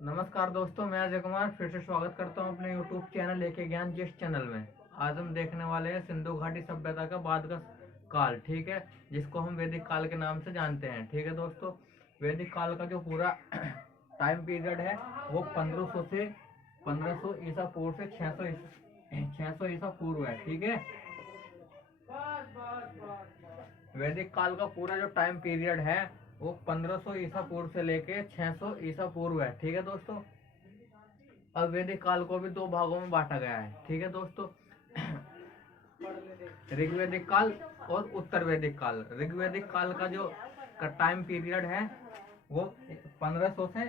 नमस्कार दोस्तों, मैं अजय कुमार फिर से स्वागत करता हूं अपने YouTube चैनल एके ज्ञान जिस चैनल में। आज हम देखने वाले हैं सिंधु घाटी सभ्यता का बाद का काल, ठीक है, जिसको हम वैदिक काल के नाम से जानते हैं। ठीक है दोस्तों, वैदिक काल का जो पूरा टाइम पीरियड है वो 1500 ईसा पूर्व से 600 ईसा पूर्व है। ठीक है, वैदिक काल का पूरा जो टाइम पीरियड है वो 1500 ईसा पूर्व से लेके 600 ईसा पूर्व है। ठीक है दोस्तों, अब वैदिक काल को भी दो भागों में बांटा गया है। ठीक है दोस्तों, ऋग्वैदिक काल और उत्तर वैदिक काल। ऋग्वैदिक काल का जो टाइम पीरियड है वो 1500 से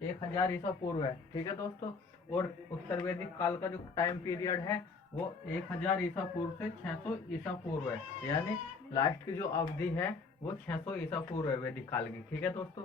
1000 ईसा पूर्व है। ठीक है दोस्तों, और उत्तर वैदिक काल का जो टाइम पीरियड है वो 1000 ईसा पूर्व से 600 ईसा पूर्व है, यानी लास्ट की जो अवधि है वो 600 ईसा पूर्व है वैदिक काल की। ठीक है दोस्तों,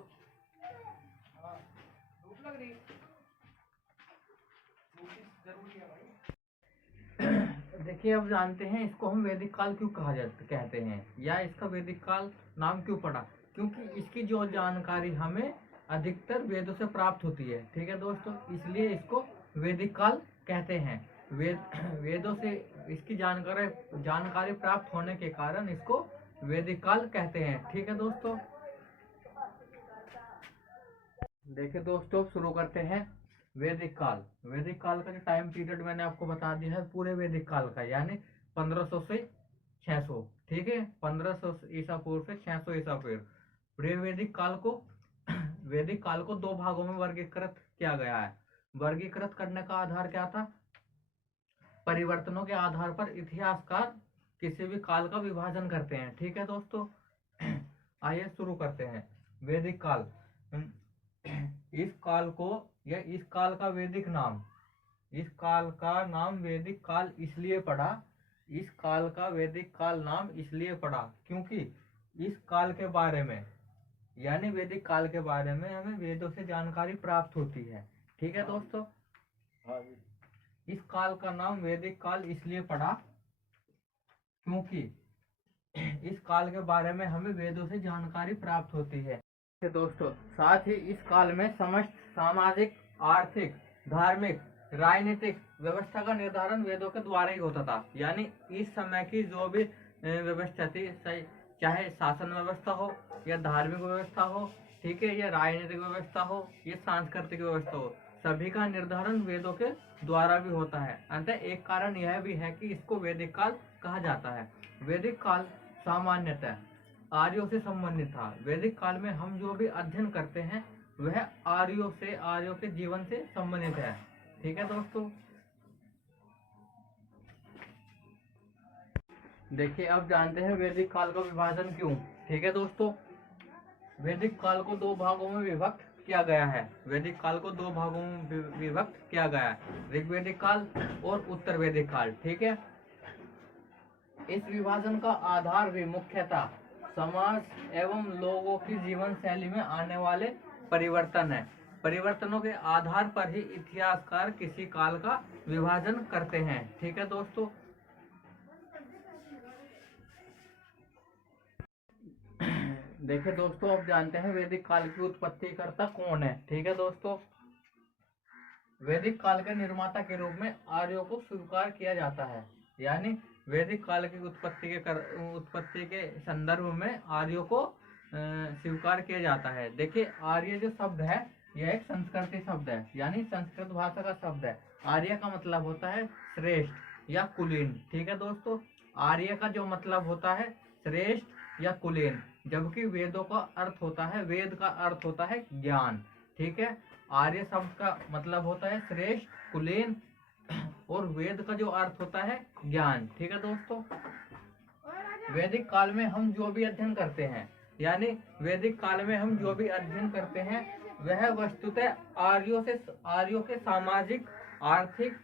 देखिए अब जानते हैं इसको हम वैदिक काल क्यों कहते हैं, या इसका वैदिक काल नाम क्यों पड़ा। क्योंकि इसकी जो जानकारी हमें अधिकतर वेदों से प्राप्त होती है। ठीक है दोस्तों, इसलिए इसको वैदिक काल कहते हैं। वेदों से इसकी जानकारी प्राप्त होने के कारण इसको वैदिक काल कहते हैं। ठीक है दोस्तों, देखिए दोस्तों शुरू करते हैं वैदिक काल। वैदिक काल का जो टाइम पीरियड मैंने आपको बता दिया है पूरे वैदिक काल का, यानी 1500 से 600। ठीक है, 1500 ईसा पूर्व से 600 ईसा पूर्व। पूरे वैदिक काल को दो भागों में वर्गीकृत किया गया है। वर्गीकृत करने का आधार क्या था? परिवर्तनों के आधार पर इतिहासकार किसी भी काल का विभाजन करते हैं। ठीक है दोस्तों, आइए शुरू करते हैं वैदिक काल। इस काल को या इस काल का वैदिक नाम, इस काल का नाम वैदिक काल इसलिए पड़ा, इस काल का वैदिक काल नाम इसलिए पड़ा क्योंकि इस काल के बारे में, यानी वैदिक काल के बारे में हमें वेदों से जानकारी प्राप्त होती है। ठीक है दोस्तों, इस काल का नाम वैदिक काल इसलिए पड़ा क्योंकि इस काल के बारे में हमें वेदों से जानकारी प्राप्त होती है। दोस्तों, साथ ही इस काल में समस्त सामाजिक, आर्थिक, धार्मिक, राजनीतिक व्यवस्था का निर्धारण वेदों के द्वारा ही होता था। यानी इस समय की जो भी व्यवस्था थी, चाहे शासन व्यवस्था हो या धार्मिक व्यवस्था हो, ठीक है, या राजनीतिक व्यवस्था हो या सांस्कृतिक व्यवस्था हो, सभी का निर्धारण वेदों के द्वारा भी होता है। अतः एक कारण यह भी है कि इसको वैदिक काल कहा जाता है। वैदिक काल सामान्यतः आर्यों से संबंधित था। वैदिक काल में हम जो भी अध्ययन करते हैं वह आर्यों के जीवन से संबंधित है। ठीक है दोस्तों, देखिए अब जानते हैं वैदिक काल का विभाजन क्यों। ठीक है दोस्तों, वैदिक काल को दो भागों में विभक्त किया गया है। वैदिक काल को दो भागों में विभक्त किया गया है, ऋग्वैदिक काल और उत्तर वैदिक काल। ठीक है, इस विभाजन का आधार भी मुख्यतः समाज एवं लोगों की जीवन शैली में आने वाले परिवर्तन है। परिवर्तनों के आधार पर ही इतिहासकार किसी काल का विभाजन करते हैं। ठीक है दोस्तों, देखिए दोस्तों अब जानते हैं वैदिक काल की उत्पत्तिकर्ता कौन है। ठीक है दोस्तों, वैदिक काल के निर्माता के रूप में आर्यों को स्वीकार किया जाता है। यानी वैदिक काल की उत्पत्ति के संदर्भ में आर्यों को स्वीकार किया जाता है। देखिए आर्य जो शब्द है यह एक संस्कृत शब्द है, यानी संस्कृत भाषा का शब्द है। आर्य का मतलब होता है श्रेष्ठ या कुलीन। ठीक है दोस्तों, आर्य का जो मतलब होता है श्रेष्ठ या कुलीन, जबकि वेदों का अर्थ होता है, वेद का अर्थ होता है ज्ञान। ठीक है, आर्य शब्द का मतलब होता है श्रेष्ठ, कुलीन, और वेद का जो अर्थ होता है ज्ञान। ठीक है दोस्तों, वैदिक काल में हम जो भी अध्ययन करते हैं, यानी वैदिक काल में हम जो भी अध्ययन करते हैं वह वस्तुतः आर्यों के सामाजिक, आर्थिक,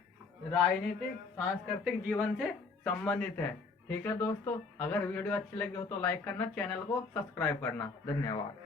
राजनीतिक, सांस्कृतिक जीवन से संबंधित है। ठीक है दोस्तों, अगर वीडियो अच्छी लगी हो तो लाइक करना, चैनल को सब्सक्राइब करना। धन्यवाद।